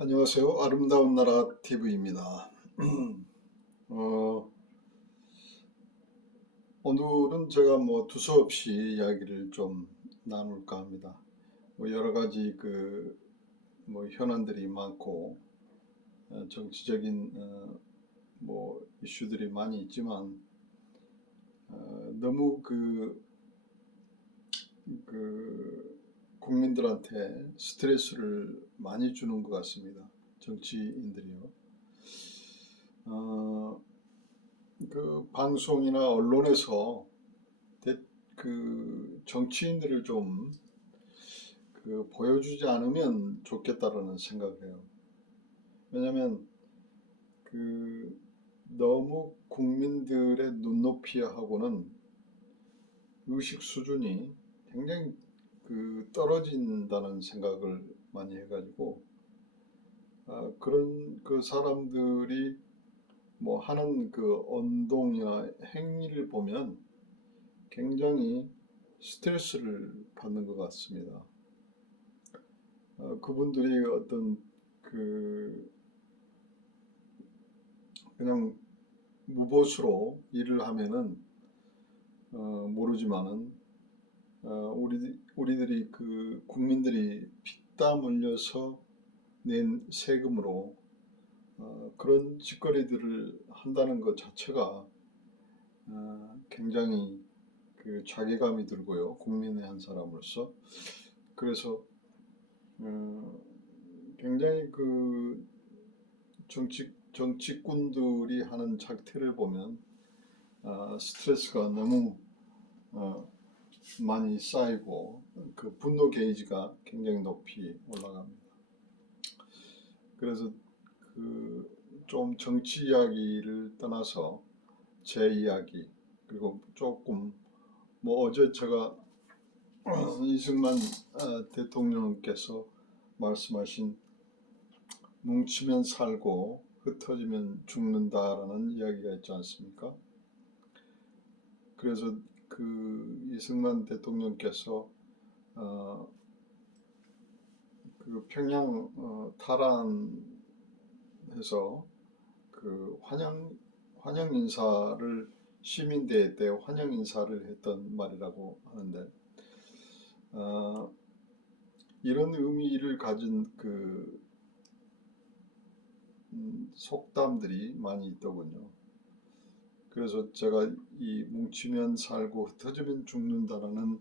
안녕하세요. 아름다운 나라 TV입니다. 어, 오늘은 제가 두서없이 이야기를 좀 나눌까 합니다. 여러 가지 현안들이 많고 정치적인 이슈들이 많이 있지만 너무 국민들한테 스트레스를 많이 주는 것 같습니다. 정치인들이요. 어, 방송이나 언론에서 정치인들을 좀 보여주지 않으면 좋겠다라는 생각을 해요. 왜냐면 너무 국민들의 눈높이하고는 의식 수준이 굉장히 떨어진다는 생각을 많이 해가지고 그런 사람들이 하는 언동이나 행위를 보면 굉장히 스트레스를 받는 것 같습니다. 그분들이 어떤 그냥 무보수로 일을 하면은 모르지만은 우리들이 국민들이 피땀 흘려서 낸 세금으로 그런 짓거리들을 한다는 것 자체가 굉장히 자괴감이 들고요. 국민의 한 사람으로서. 그래서 굉장히 정치꾼들이 하는 작태를 보면 스트레스가 너무 많이 쌓이고 분노 게이지가 굉장히 높이 올라갑니다. 그래서 좀 정치 이야기를 떠나서 제 이야기, 그리고 조금 어제 제가 이승만 대통령께서 말씀하신 뭉치면 살고 흩어지면 죽는다라는 이야기가 있지 않습니까? 그래서 이승만 대통령께서 평양 탈환해서 환영 인사를 시민대회 때 환영 인사를 했던 말이라고 하는데 이런 의미를 가진 속담들이 많이 있더군요. 그래서 제가 이 뭉치면 살고 흩어지면 죽는다라는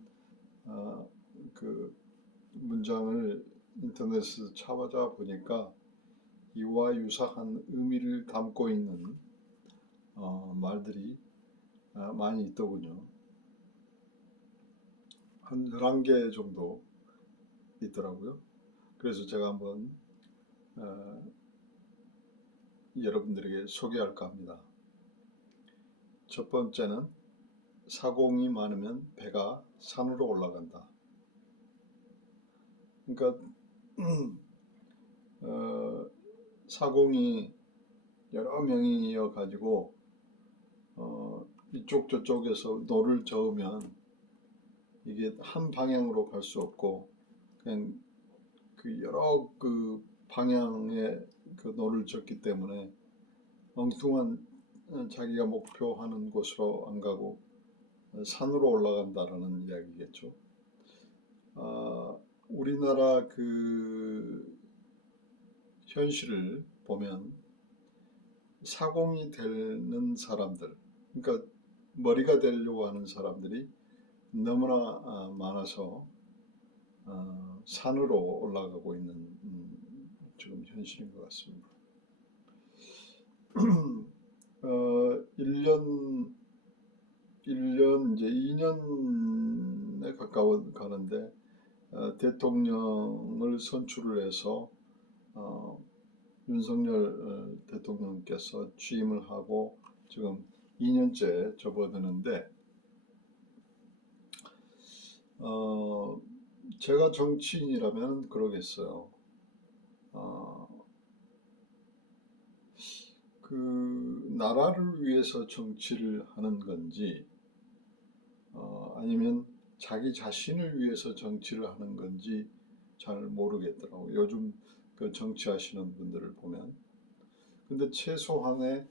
문장을 인터넷에서 찾아보니까 이와 유사한 의미를 담고 있는 말들이 많이 있더군요. 한 11개 정도 있더라고요. 그래서 제가 한번 여러분들에게 소개할까 합니다. 첫 번째는 사공이 많으면 배가 산으로 올라간다. 그러니까 사공이 여러 명이어 가지고 이쪽 저쪽에서 노를 저으면 이게 한 방향으로 갈 수 없고 그냥 여러 방향의 노를 젓기 때문에 엉뚱한 자기가 목표하는 곳으로 안 가고 산으로 올라간다라는 이야기겠죠. 우리나라 현실을 보면 사공이 되는 사람들, 그러니까 머리가 되려고 하는 사람들이 너무나 많아서 산으로 올라가고 있는 지금 현실인 것 같습니다. 1년 이제 2년에 가까워 가는데 대통령을 선출을 해서 윤석열 대통령께서 취임을 하고 지금 2년째 접어드는데 제가 정치인이라면 그러겠어요. 나라를 위해서 정치를 하는 건지 아니면 자기 자신을 위해서 정치를 하는 건지 잘 모르겠더라고요. 요즘 그 정치하시는 분들을 보면. 근데 최소한의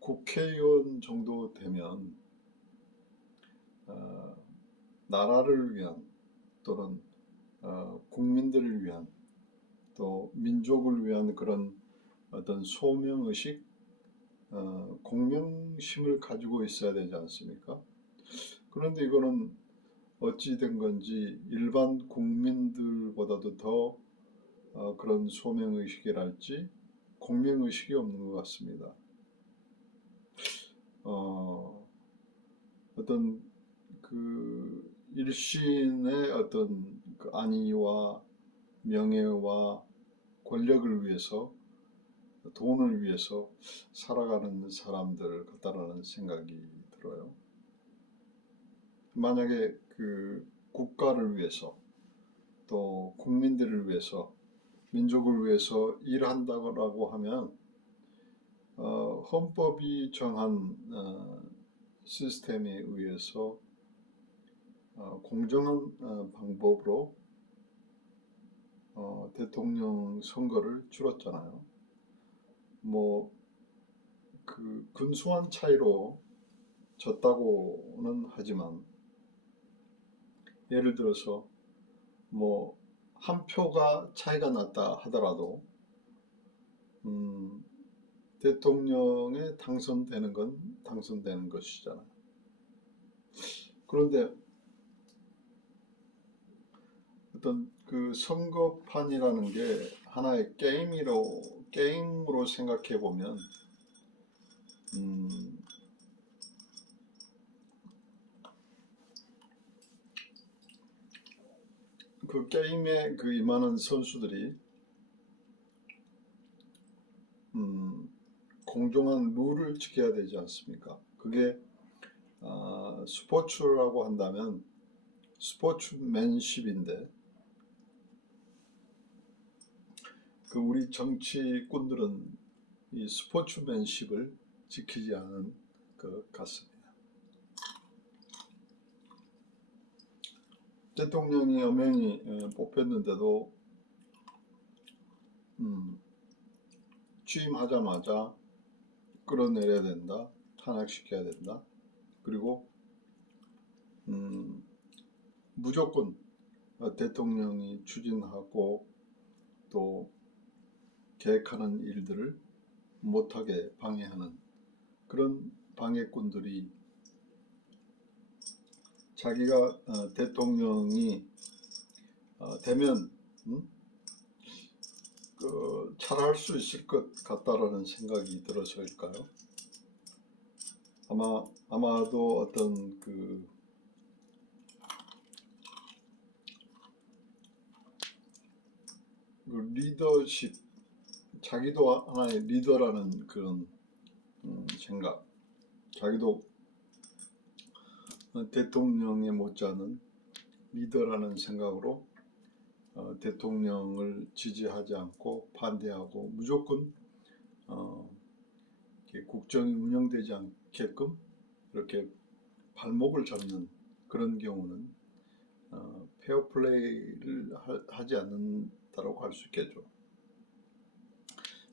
국회의원 정도 되면 나라를 위한 또는 국민들을 위한 또 민족을 위한 그런 어떤 소명의식, 공명심을 가지고 있어야 되지 않습니까? 그런데 이거는 어찌 된 건지 일반 국민들보다도 더 그런 소명의식이랄지 공명의식이 없는 것 같습니다. 어떤 그 일신의 어떤 그 안위와 명예와 권력을 위해서 돈을 위해서 살아가는 사람들 같다라는 생각이 들어요. 만약에 그 국가를 위해서 또 국민들을 위해서 민족을 위해서 일한다고 하면 헌법이 정한 시스템에 의해서 공정한 방법으로 대통령 선거를 치렀잖아요. 뭐 그 근소한 차이로 졌다고는 하지만 예를 들어서 뭐 한 표가 차이가 났다 하더라도 대통령에 당선되는 건 당선되는 것이잖아요. 그런데 어떤 그 선거판이라는 게 하나의 게임으로 생각해 보면 그 게임에 그 임하는 선수들이 공정한 룰을 지켜야 되지 않습니까? 그게 스포츠라고 한다면 스포츠맨십인데 그 우리 정치꾼들은 이 스포츠맨십을 지키지 않은 것 같습니다. 대통령이 엄연히 뽑혔는데도 취임하자마자 끌어내려야 된다, 탄핵시켜야 된다. 그리고 무조건 대통령이 추진하고 또 계획하는 일들을 못하게 방해하는 그런 방해꾼들이 자기가 대통령이 되면 잘할 수 있을 것 같다라는 생각이 들어서일까요? 아마도 어떤 그 리더십, 자기도 하나의 리더라는 그런 생각, 자기도 대통령에 못지않은 리더라는 생각으로 대통령을 지지하지 않고 반대하고 무조건 국정이 운영되지 않게끔 이렇게 발목을 잡는 그런 경우는 페어플레이를 하지 않는다고 할 수 있겠죠.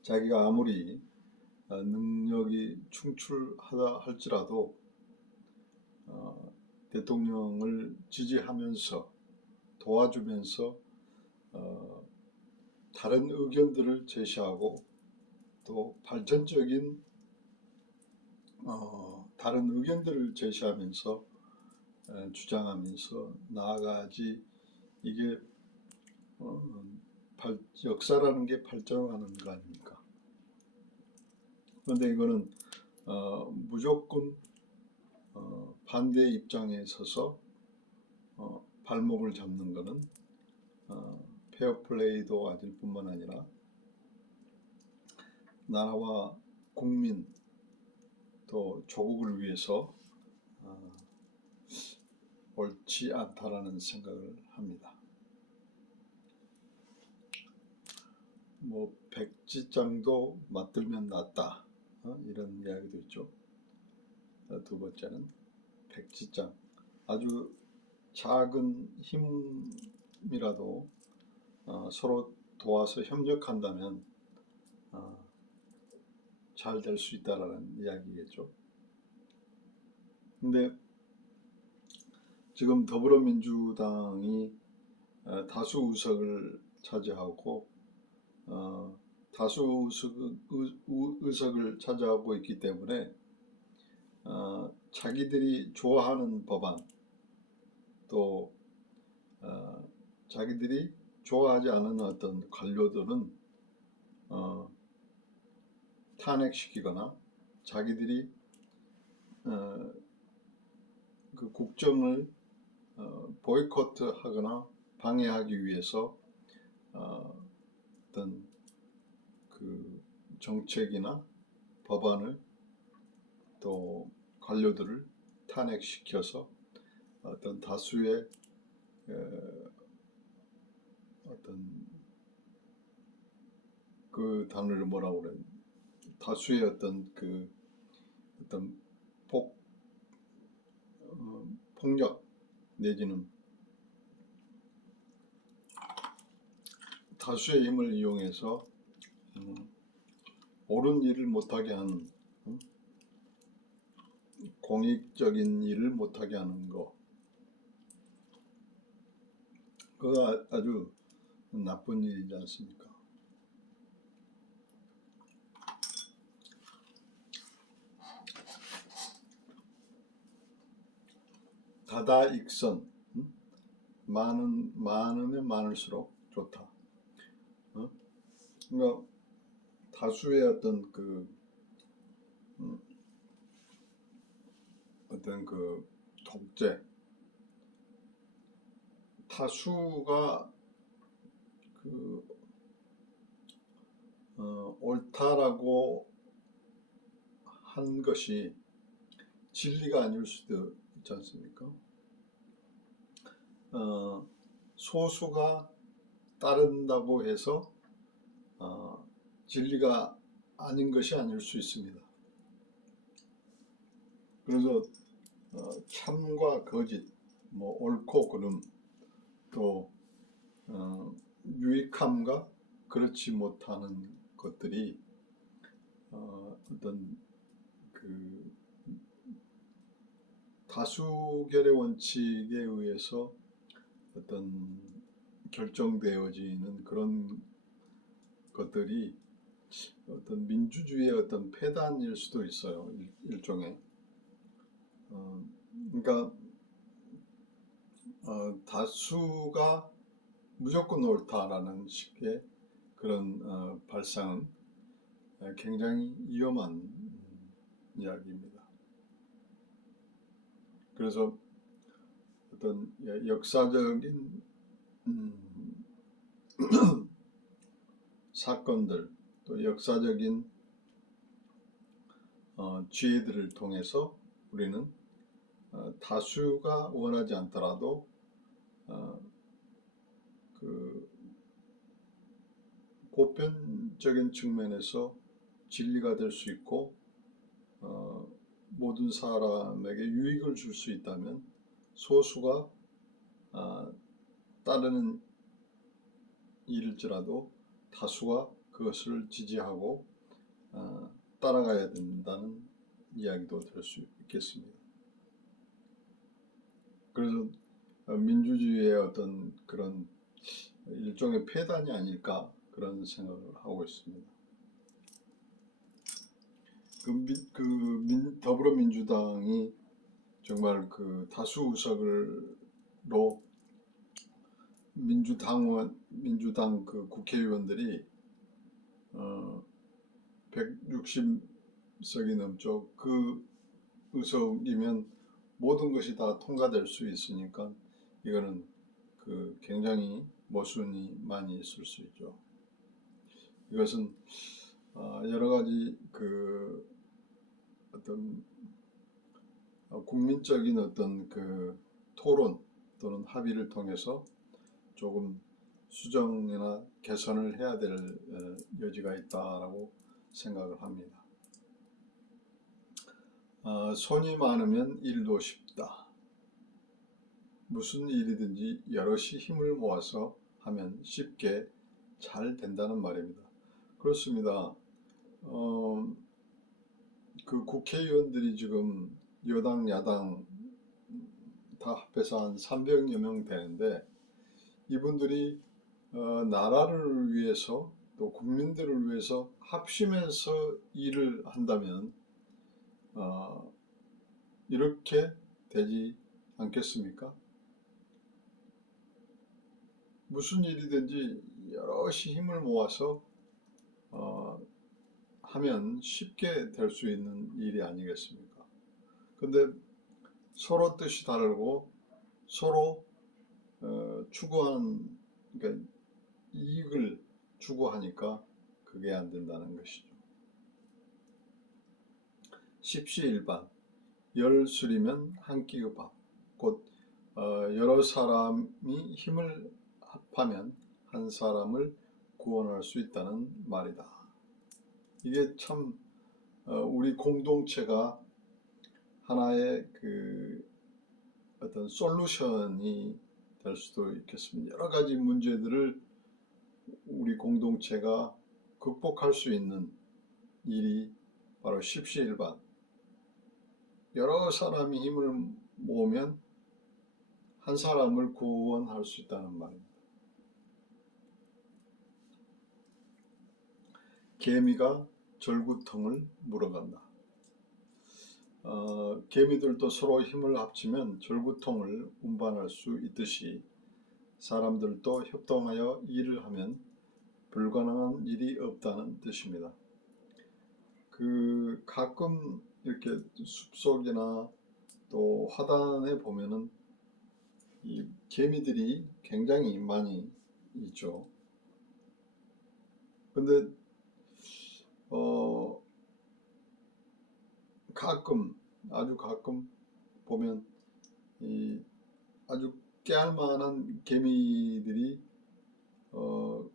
자기가 아무리 능력이 충출하다 할지라도 대통령을 지지하면서 도와주면서 다른 의견들을 제시하고 또 발전적인 다른 의견들을 제시하면서 주장하면서 나아가지 이게 역사라는 게 발전하는 거 아닙니까? 그런데 이거는 무조건 반대 입장에 서서 발목을 잡는 것은 페어플레이도 아닐 뿐만 아니라 나라와 국민 또 조국을 위해서 옳지 않다라는 생각을 합니다. 뭐 백지장도 맞들면 낫다 이런 이야기도 있죠. 두 번째는 백지장, 아주 작은 힘 조금이라도 서로 도와서 협력한다면 잘 될 수 있다라는 이야기겠죠. 근데 지금 더불어민주당이 다수 의석을 차지하고 다수 의석을 차지하고 있기 때문에 자기들이 좋아하는 법안 또 자기들이 좋아하지 않은 어떤 관료들은 탄핵시키거나 자기들이 그 국정을 보이콧하거나 방해하기 위해서 어떤 그 정책이나 법안을 또 관료들을 탄핵시켜서 어떤 다수의 어떤 그 단어를 뭐라고 그래? 다수의 어떤 그 어떤 폭력 내지는 다수의 힘을 이용해서 옳은 일을 못하게 하는 공익적인 일을 못하게 하는 거, 그거 아주 나쁜 일이지 않습니까? 다다익선, 많으면 많을수록 좋다. 그러니까 다수의 어떤 그 독재, 타수가 옳다라고 한 것이 진리가 아닐 수도 있지 않습니까? 소수가 따른다고 해서 진리가 아닌 것이 아닐 수 있습니다. 그래서 참과 거짓, 뭐 옳고 그름, 또 유익함과 그렇지 못하는 것들이 어떤 그 다수결의 원칙에 의해서 어떤 결정되어지는 그런 것들이 어떤 민주주의의 어떤 폐단일 수도 있어요. 일종의. 그러니까 다수가 무조건 옳다라는 식의 그런 발상은 굉장히 위험한 이야기입니다. 그래서 어떤 역사적인 사건들 또 역사적인 지혜들을 통해서 우리는 다수가 원하지 않더라도 그 보편적인 측면에서 진리가 될 수 있고 모든 사람에게 유익을 줄 수 있다면 소수가 따르는 일일지라도 다수가 그것을 지지하고 따라가야 된다는 이야기도 될 수 있겠습니다. 그래서 민주주의의 어떤 그런 일종의 폐단이 아닐까 그런 생각을 하고 있습니다. 더불어민주당이 정말 그 다수 의석으로 민주당 그 국회의원들이 160석이 넘죠. 그 의석이면 모든 것이 다 통과될 수 있으니까 이거는 그 굉장히 모순이 많이 있을 수 있죠. 이것은 여러 가지 그 어떤 국민적인 어떤 그 토론 또는 합의를 통해서 조금 수정이나 개선을 해야 될 여지가 있다라고 생각을 합니다. 손이 많으면 일도 쉽다. 무슨 일이든지 여럿이 힘을 모아서 하면 쉽게 잘 된다는 말입니다. 그렇습니다. 그 국회의원들이 지금 여당, 야당 다 합해서 한 300여 명 되는데, 이분들이 나라를 위해서 또 국민들을 위해서 합심해서 일을 한다면 이렇게 되지 않겠습니까? 무슨 일이든지 여럿이 힘을 모아서 하면 쉽게 될 수 있는 일이 아니겠습니까? 근데 서로 뜻이 다르고 서로 추구하는, 그러니까 이익을 추구하니까 그게 안 된다는 것이죠. 십시일반, 열 술이면 한 끼의 밥. 곧 여러 사람이 힘을 합하면 한 사람을 구원할 수 있다는 말이다. 이게 참 우리 공동체가 하나의 그 어떤 솔루션이 될 수도 있겠습니다. 여러 가지 문제들을 우리 공동체가 극복할 수 있는 일이 바로 십시일반. 여러 사람이 힘을 모으면 한 사람을 구원할 수 있다는 말입니다. 개미가 절구통을 물어간다. 개미들도 서로 힘을 합치면 절구통을 운반할 수 있듯이 사람들도 협동하여 일을 하면 불가능한 일이 없다는 뜻입니다. 그 가끔 이렇게 숲속이나 또 화단에 보면은 이 개미들이 굉장히 많이 있죠. 근데 가끔, 아주 가끔 보면 이 아주 깨알만한 개미들이 뭐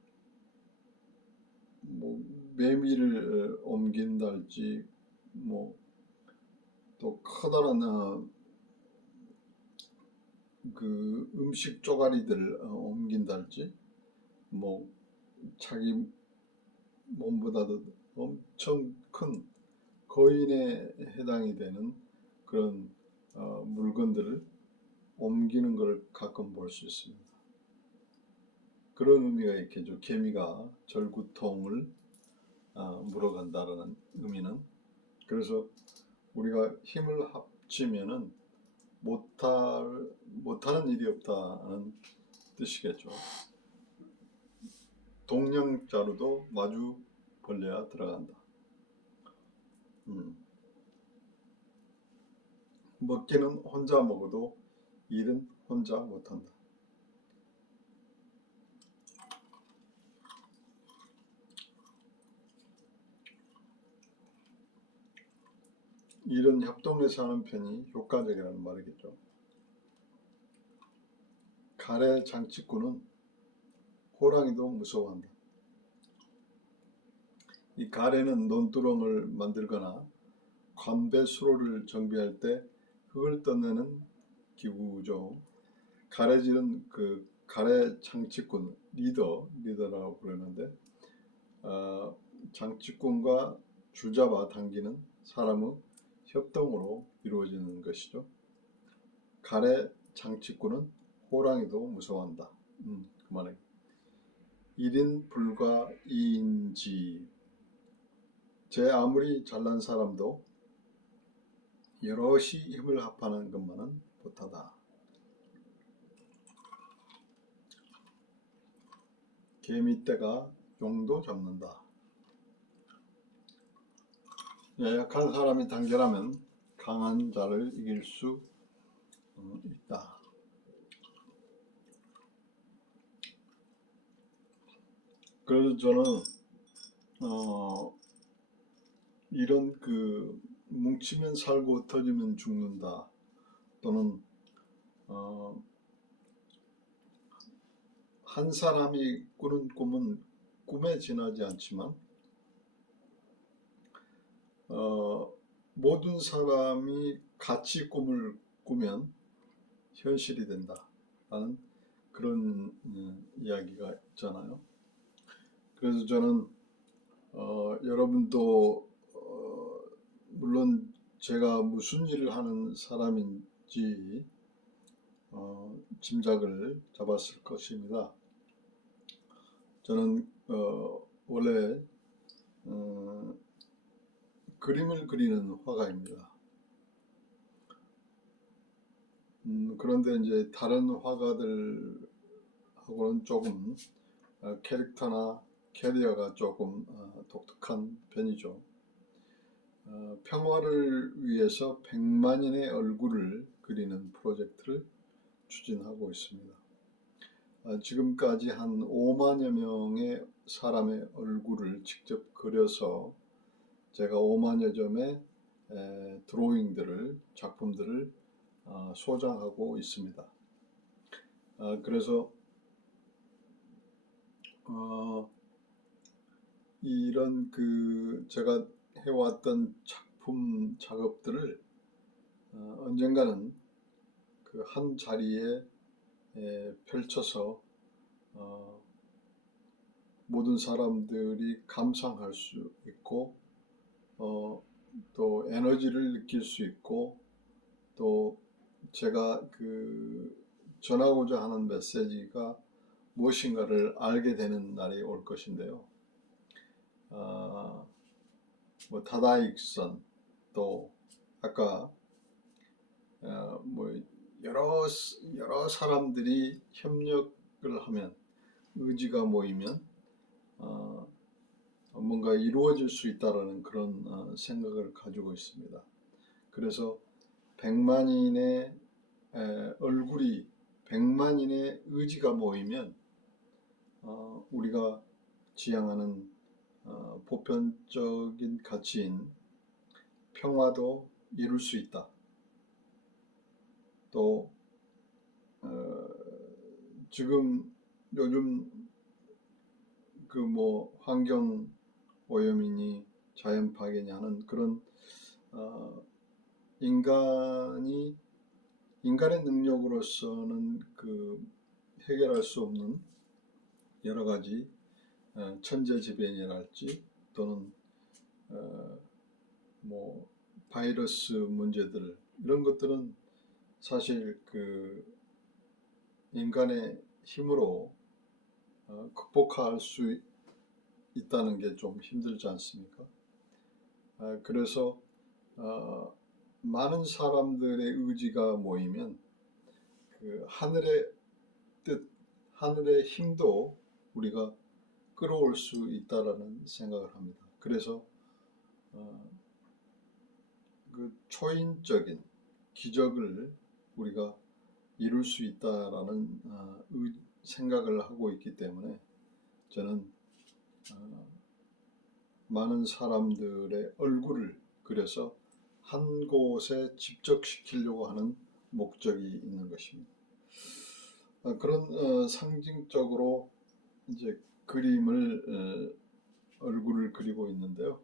매미를 옮긴달지, 뭐 또 커다란 그 음식 쪼가리들 옮긴달지, 뭐 자기 몸보다도 엄청 큰 거인에 해당이 되는 그런 물건들을 옮기는 걸 가끔 볼 수 있습니다. 그런 의미가 있겠죠. 개미가 절구통을 물어간다라는 의미는. 그래서 우리가 힘을 합치면은 못하는 일이 없다는 뜻이겠죠. 동량자루도 마주 벌려야 들어간다. 먹기는 혼자 먹어도 일은 혼자 못한다. 일은 협동해서 하는 편이 효과적이라는 말이겠죠. 가래 장치꾼은 호랑이도 무서워한다. 이 가래는 논두렁을 만들거나 관배 수로를 정비할 때 흙을 떠내는 기구죠. 가래질은 그 가래 장치꾼, 리더라고 부르는데 장치꾼과 줄잡아 당기는 사람의 협동으로 이루어지는 것이죠. 가래 장치꾼은 호랑이도 무서워한다. 그만해. 1인 불과 2인지. 제 아무리 잘난 사람도 여럿이 힘을 합하는 것만은 못하다. 개미떼가 용도 잡는다. 약한 사람이 단결하면 강한 자를 이길 수 있다. 그래서 저는 이런 그 뭉치면 살고 터지면 죽는다, 또는 한 사람이 꾸는 꿈은 꿈에 지나지 않지만 모든 사람이 같이 꿈을 꾸면 현실이 된다라는 그런 이야기가 있잖아요. 그래서 저는 여러분도 물론 제가 무슨 일을 하는 사람인지 짐작을 잡았을 것입니다. 저는 원래 그림을 그리는 화가입니다. 그런데 이제 다른 화가들하고는 조금 캐릭터나 캐리어가 조금 독특한 편이죠. 평화를 위해서 100만인의 얼굴을 그리는 프로젝트를 추진하고 있습니다. 지금까지 한 5만여 명의 사람의 얼굴을 직접 그려서 제가 5만여 점의 드로잉들을, 작품들을 소장하고 있습니다. 그래서 이런 제가 해왔던 작품 작업들을 언젠가는 그 한 자리에 펼쳐서 모든 사람들이 감상할 수 있고 또 에너지를 느낄 수 있고 또 제가 전하고자 하는 메시지가 무엇인가를 알게 되는 날이 올 것인데요. 뭐 다다익선 또 아까 뭐 여러 사람들이 협력을 하면 의지가 모이면 뭔가 이루어질 수 있다라는 그런 생각을 가지고 있습니다. 그래서 100만인의 얼굴이 100만인의 의지가 모이면 우리가 지향하는 보편적인 가치인 평화도 이룰 수 있다. 또 지금 요즘 환경 오염이니 자연 파괴니 하는 그런 인간의 능력으로서는 해결할 수 없는 여러 가지 천재지변이랄지 또는 바이러스 문제들 이런 것들은 사실 인간의 힘으로 극복할 수 있다는 게 좀 힘들지 않습니까? 그래서 많은 사람들의 의지가 모이면 하늘의 뜻, 하늘의 힘도 우리가 끌어올 수 있다라는 생각을 합니다. 그래서 초인적인 기적을 우리가 이룰 수 있다라는 생각을 하고 있기 때문에 저는 많은 사람들의 얼굴을 그려서 한 곳에 집적시키려고 하는 목적이 있는 것입니다. 그런 상징적으로 이제 얼굴을 그리고 있는데요.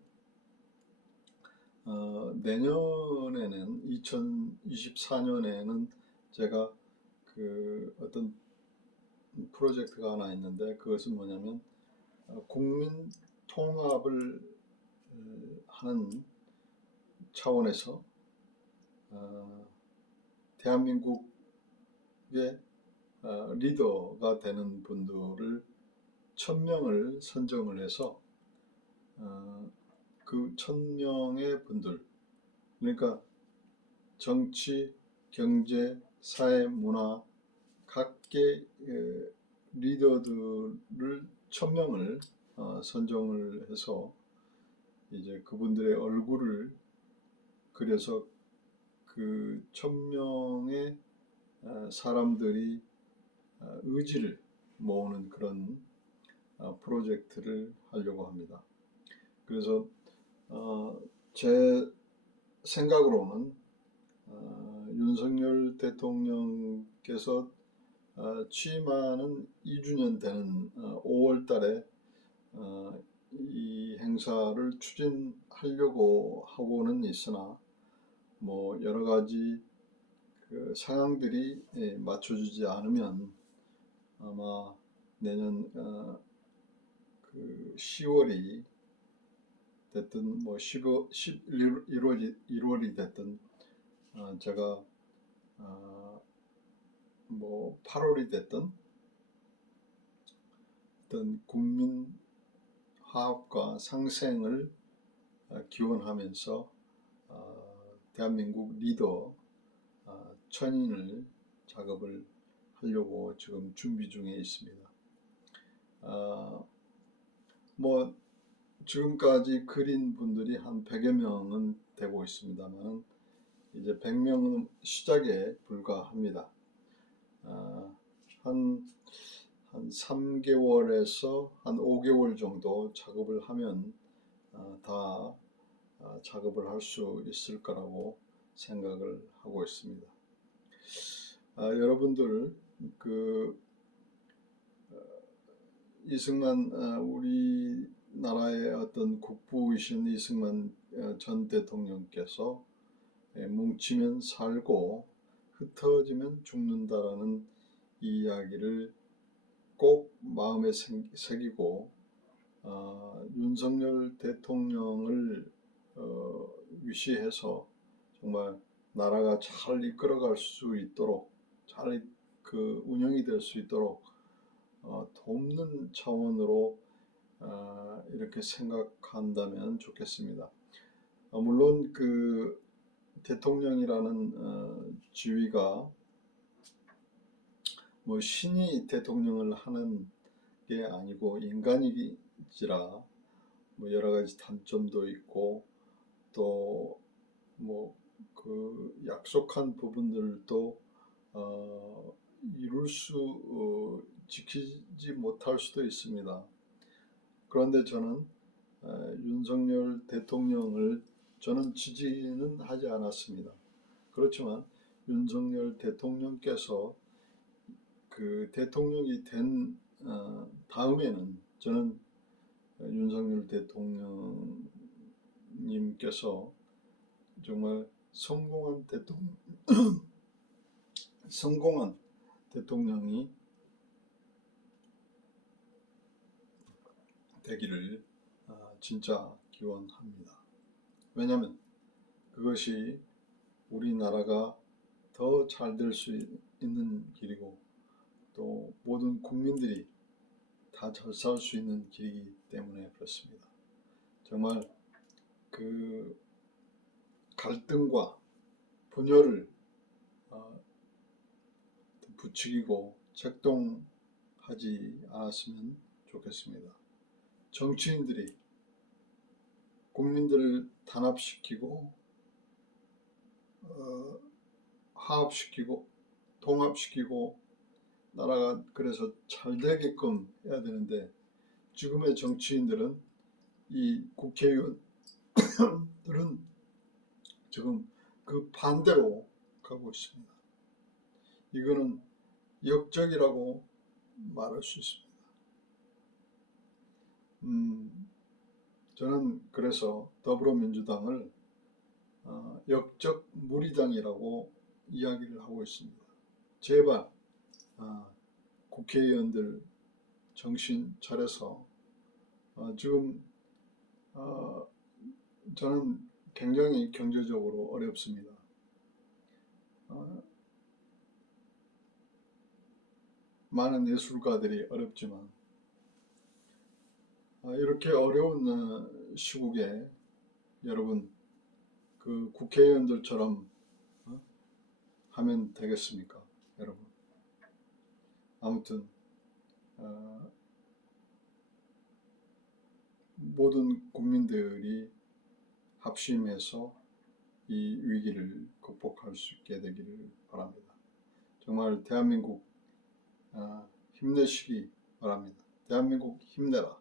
내년에는 2024년에는 제가 어떤 프로젝트가 하나 있는데 그것은 뭐냐면 국민 통합을 하는 차원에서 대한민국의 리더가 되는 분들을 1000명을 선정을 해서 그 1000명의 분들, 그러니까 정치, 경제, 사회, 문화 각계 리더들을 1000명을 선정을 해서 이제 그분들의 얼굴을 그려서 그 1000명의 사람들이 의지를 모으는 그런 프로젝트를 하려고 합니다. 그래서 제 생각으로는 윤석열 대통령께서 취임하는 2주년 되는 5월 달에 이 행사를 추진하려고 하고는 있으나 여러 가지 그 상황들이 맞춰주지 않으면 아마 내년 그 10월이 됐든 뭐 1월이 됐든 제가 뭐 8월이 됐든 어떤 국민 화합과 상생을 기원하면서 대한민국 리더 천인을 작업을 하려고 지금 준비 중에 있습니다. 뭐 지금까지 그린 분들이 한 100여 명은 되고 있습니다만 이제 100명은 시작에 불과합니다. 한 3개월에서 한 5개월 정도 작업을 하면 다 작업을 할 수 있을 거라고 생각을 하고 있습니다. 여러분들 그 이승만 우리나라의 어떤 국부이신 이승만 전 대통령께서 뭉치면 살고 흩어지면 죽는다라는 이 이야기를 꼭 마음에 새기고 윤석열 대통령을 위시해서 정말 나라가 잘 이끌어갈 수 있도록 잘 그 운영이 될 수 있도록 돕는 차원으로 이렇게 생각한다면 좋겠습니다. 물론 그 대통령이라는 지위가 뭐 신이 대통령을 하는 게 아니고 인간이지라 뭐 여러 가지 단점도 있고 또 뭐 그 약속한 부분들도 지키지 못할 수도 있습니다. 그런데 저는 윤석열 대통령을 저는 지지는 하지 않았습니다. 그렇지만 윤석열 대통령께서 그 대통령이 된 다음에는 저는 윤석열 대통령님께서 정말 성공한 대통령이 되기를 진짜 기원합니다. 왜냐하면 그것이 우리나라가 더 잘 될 수 있는 길이고 또 모든 국민들이 다 잘 살 수 있는 길이기 때문에 그렇습니다. 정말 그 갈등과 분열을 부추기고 책동하지 않았으면 좋겠습니다. 정치인들이 국민들을 단합시키고 화합시키고 통합시키고 나라가 그래서 잘 되게끔 해야 되는데 지금의 정치인들은 이 국회의원들은 지금 그 반대로 가고 있습니다. 이거는 역적이라고 말할 수 있습니다. 저는 그래서 더불어민주당을 역적 무리당이라고 이야기를 하고 있습니다. 제발 국회의원들 정신 차려서 지금 저는 굉장히 경제적으로 어렵습니다. 많은 예술가들이 어렵지만 이렇게 어려운 시국에 여러분 그 국회의원들처럼 하면 되겠습니까? 여러분 아무튼 모든 국민들이 합심해서 이 위기를 극복할 수 있게 되기를 바랍니다. 정말 대한민국 힘내시기 바랍니다. 대한민국 힘내라.